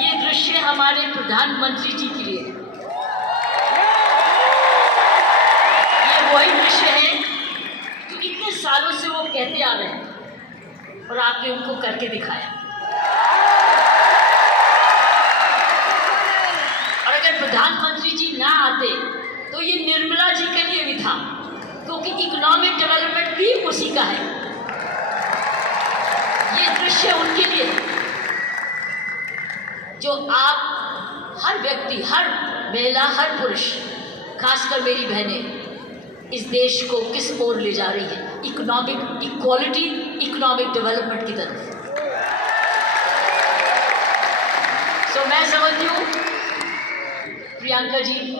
ये दृश्य हमारे प्रधानमंत्री जी के लिए है। ये वही दृश्य है जो इतने सालों से वो कहते आ रहे हैं और आपने उनको करके दिखाया। और अगर प्रधानमंत्री जी ना आते तो ये निर्मला जी के लिए भी था, क्योंकि इकोनॉमिक डेवलपमेंट भी उसी का है। ये दृश्य उनके लिए है जो आप हर व्यक्ति, हर महिला, हर पुरुष, खासकर मेरी बहनें इस देश को किस ओर ले जा रही है, इकोनॉमिक इक्वालिटी, इकोनॉमिक डेवलपमेंट की तरफ। सो मैं समझती हूँ प्रियंका जी,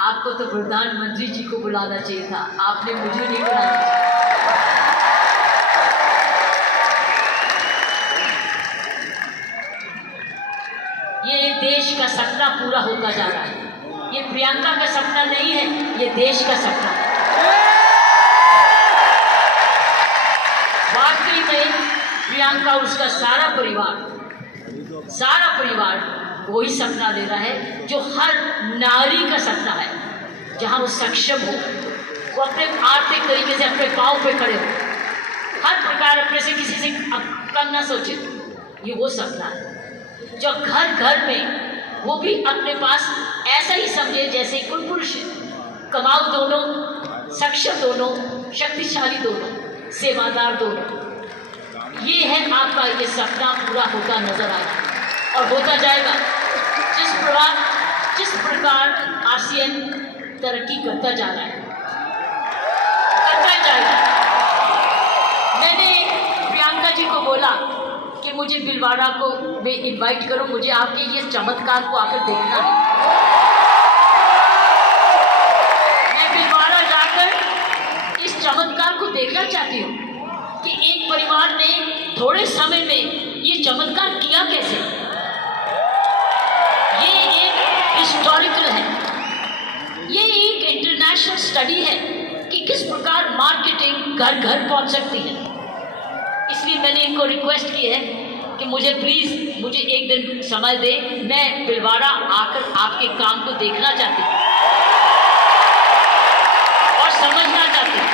आपको तो प्रधानमंत्री जी को बुलाना चाहिए था, आपने मुझे नहीं बुलाना चाहिए। ये देश का सपना पूरा होता जा रहा है। ये प्रियंका का सपना नहीं है, ये देश का सपना है। वाकई में प्रियंका, उसका सारा परिवार वही सपना ले रहा है जो हर नारी का सपना है, जहां वो सक्षम हो, वो अपने आर्थिक तरीके से अपने पांव पे खड़े हो, हर प्रकार अपने से किसी से कम ना सोचे। ये वो सपना है जो घर घर में वो भी अपने पास ऐसा ही समझे जैसे कोई पुरुष है। कमाऊ दोनों, सक्षम दोनों, शक्तिशाली दोनों, सेवादार दोनों। ये है आपका ये सपना पूरा होता नजर आ रहा है और होता जाएगा। जिस प्रकार आसियान तरक्की करता जा रहा है, करता जाएगा। मैंने प्रियंका जी को बोला कि मुझे भिलवाड़ा को मैं इनवाइट करूं, मुझे आपके ये चमत्कार को आकर देखना है। मैं भिलवाड़ा जाकर इस चमत्कार को देखना चाहती हूँ कि एक परिवार ने थोड़े समय में ये चमत्कार किया कैसे। ये एक हिस्टोरिकल है, ये एक इंटरनेशनल स्टडी है कि किस प्रकार मार्केटिंग घर घर पहुंच सकती है। इसलिए मैंने इनको रिक्वेस्ट की है कि मुझे एक दिन समय दे, मैं भिलवाड़ा आकर आपके काम को देखना चाहती हूँ और समझना चाहती हूँ।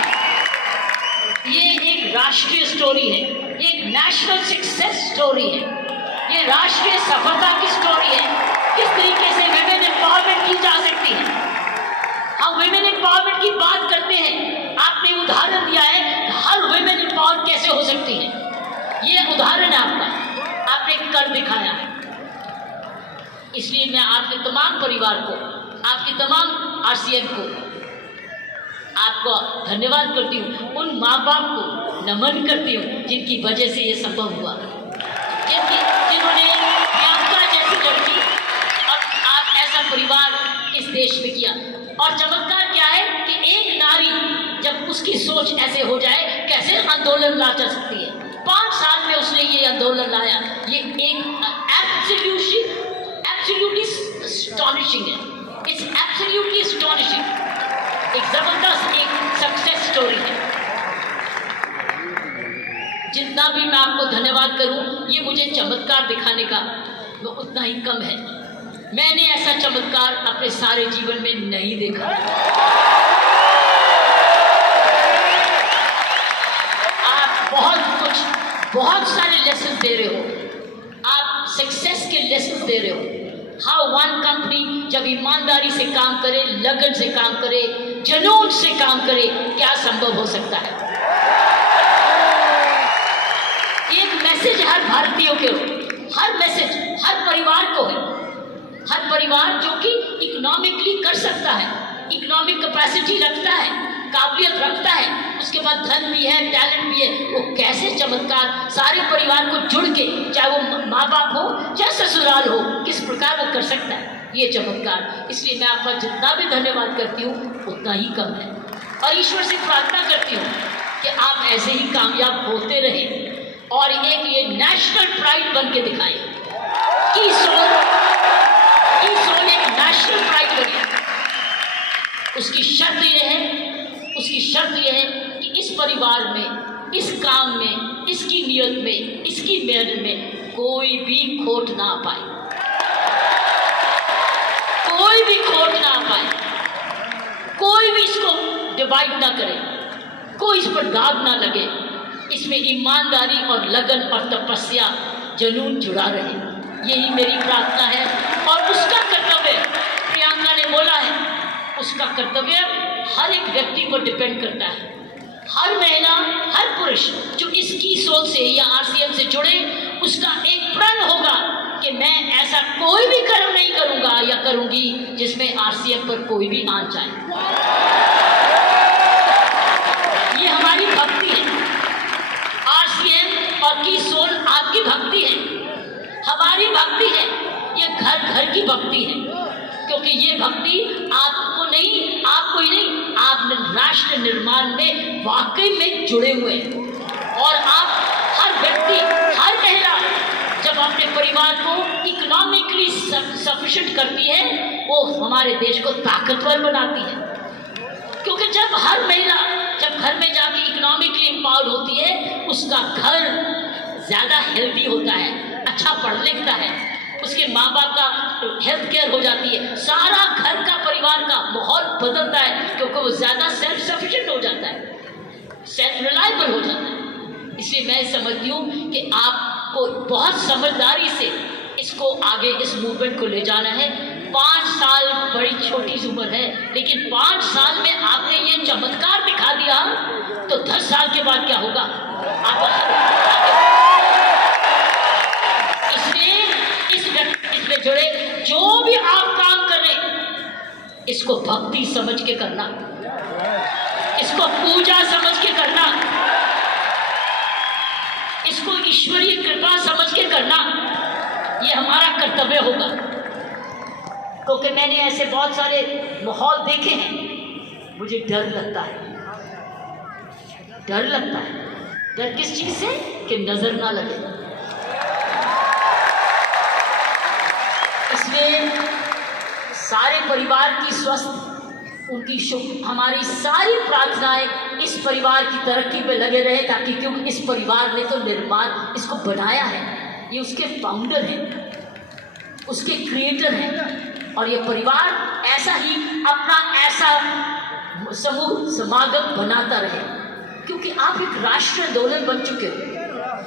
ये एक राष्ट्रीय स्टोरी है, एक नेशनल सक्सेस स्टोरी है, ये राष्ट्रीय सफलता की स्टोरी है। किस तरीके से विमेन एम्पावरमेंट की जा सकती है। हम विमेन एम्पावरमेंट की बात करते हैं, आपने उदाहरण दिया है हर विमेन एम्पावर कैसे हो सकती है। ये उदाहरण है आपका, आपने कर दिखाया है। इसलिए मैं आपके तमाम परिवार को, आपके तमाम आरसीएम को आपको धन्यवाद करती हूँ। उन माँ बाप को नमन करती हूँ जिनकी वजह से ये संभव हुआ, जिन्होंने प्रियंका जैसी लड़की और आप ऐसा परिवार इस देश में किया। और चमत्कार क्या है कि एक नारी जब उसकी सोच ऐसे हो जाए, कैसे आंदोलन ला जा सकती है। 5 साल में उसने ये आंदोलन लाया। ये एक एब्सोल्युटली एस्टॉनिशिंग है। It's absolutely astonishing. एक जबरदस्त एक सक्सेस स्टोरी है। जितना भी मैं आपको धन्यवाद करूं, ये मुझे चमत्कार दिखाने का वो उतना ही कम है। मैंने ऐसा चमत्कार अपने सारे जीवन में नहीं देखा। आप बहुत सारे लेसन दे रहे हो, आप सक्सेस के लेसन दे रहे हो। हाउ वन कंपनी जब ईमानदारी से काम करे, लगन से काम करे, जुनून से काम करे, क्या संभव हो सकता है। एक मैसेज हर भारतीयों के हो, हर मैसेज हर परिवार को है। हर परिवार जो कि इकोनॉमिकली कर सकता है, इकोनॉमिक कैपेसिटी रखता है, काबिलियत रखता है, उसके बाद धन भी है, टैलेंट भी है, वो कैसे चमत्कार सारे परिवार को जुड़ के, चाहे वो माँ बाप हो चाहे ससुराल हो, किस प्रकार वो कर सकता है ये चमत्कार। इसलिए मैं आपका जितना भी धन्यवाद करती हूँ उतना ही कम है। और ईश्वर से प्रार्थना करती हूँ कि आप ऐसे ही कामयाब होते रहें और एक ये नेशनल प्राइड बन के दिखाएं कि सोल एक नेशनल प्राइड बने। उसकी शर्त यह है कि इस परिवार में, इस काम में, इसकी नियत में, इसकी मेहनत में कोई भी खोट ना पाए। कोई भी खोट ना आ पाए, कोई भी इसको डिवाइड ना करे, कोई इस पर दाग ना लगे। इसमें ईमानदारी और लगन और तपस्या जुनून जुड़ा रहे, यही मेरी प्रार्थना है। और उसका कर्तव्य, प्रियंका ने बोला है, उसका कर्तव्य हर एक व्यक्ति पर डिपेंड करता है। हर महिला, हर पुरुष जो इसकी सोच से या आरसीएम से जुड़े, उसका एक प्रण होगा कि मैं ऐसा कोई भी कर्म नहीं करूंगा या करूंगी जिसमें आरसीएम पर कोई भी आंच आए। ये हमारी भक्ति है। आरसीएम और की सोल आपकी भक्ति है, हमारी भक्ति है। ये घर घर की भक्ति है, क्योंकि ये भक्ति आपको नहीं, आपको ही नहीं, आप राष्ट्र निर्माण में वाकई में जुड़े हुए हैं। और आप हर व्यक्ति, हर महिला जब अपने परिवार को इकोनॉमिकली सफिशिएंट करती है, वो हमारे देश को ताकतवर बनाती है। क्योंकि जब हर महिला जब घर में जाके इकोनॉमिकली एम्पावर्ड होती है, उसका घर ज़्यादा हेल्दी होता है, अच्छा पढ़ लिखता है, उसके माँ बाप का हेल्थ केयर हो जाती है, सारा घर का परिवार का माहौल बदलता है, क्योंकि वो ज़्यादा सेल्फ सफिशिएंट हो जाता है, सेल्फ रिलायबल हो जाता है। इसलिए मैं समझती हूँ कि आपको बहुत समझदारी से इसको आगे, इस मूवमेंट को ले जाना है। 5 साल बड़ी छोटी सी उम्र है, लेकिन 5 साल में आपने ये चमत्कार दिखा दिया, तो 10 साल के बाद क्या होगा इसमें जुड़े जो भी आप काम कर रहे, इसको भक्ति समझ के करना, इसको पूजा समझ के करना, इसको ईश्वरीय कृपा समझ के करना, ये हमारा कर्तव्य होगा। क्योंकि मैंने ऐसे बहुत सारे माहौल देखे हैं, मुझे डर लगता है। डर लगता है। डर किस चीज से? कि नजर ना लगे। इसमें सारे परिवार की स्वस्थ, उनकी शुभ, हमारी सारी प्रार्थनाएं इस परिवार की तरक्की पे लगे रहे, ताकि क्योंकि इस परिवार ने तो निर्माण इसको बनाया है, ये उसके फाउंडर हैं, उसके क्रिएटर हैं, और ये परिवार ऐसा ही अपना ऐसा समूह समागम बनाता रहे, क्योंकि आप एक राष्ट्रीय आंदोलन बन चुके हो।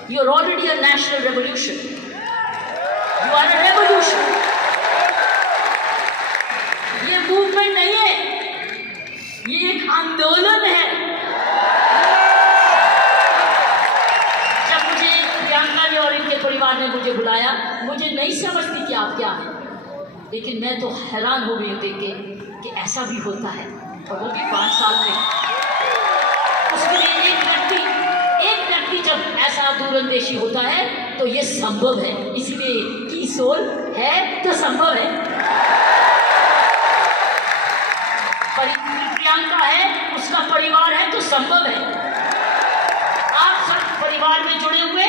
You are already a national revolution, you are a revolution. ये मूवमेंट नहीं है, ये एक आंदोलन है। जब मुझे प्रियंका ने और इनके परिवार ने मुझे बुलाया, मुझे नहीं समझती कि आप क्या हैं, लेकिन मैं तो हैरान हो गई देख के कि ऐसा भी होता है, और वो भी 5 साल में। उसके लिए एक व्यक्ति जब ऐसा दूरंदेशी होता है तो ये संभव है, इसलिए की सोल है तो संभव है, प्रियंका है, उसका परिवार है तो संभव है। आप सब परिवार में जुड़े हुए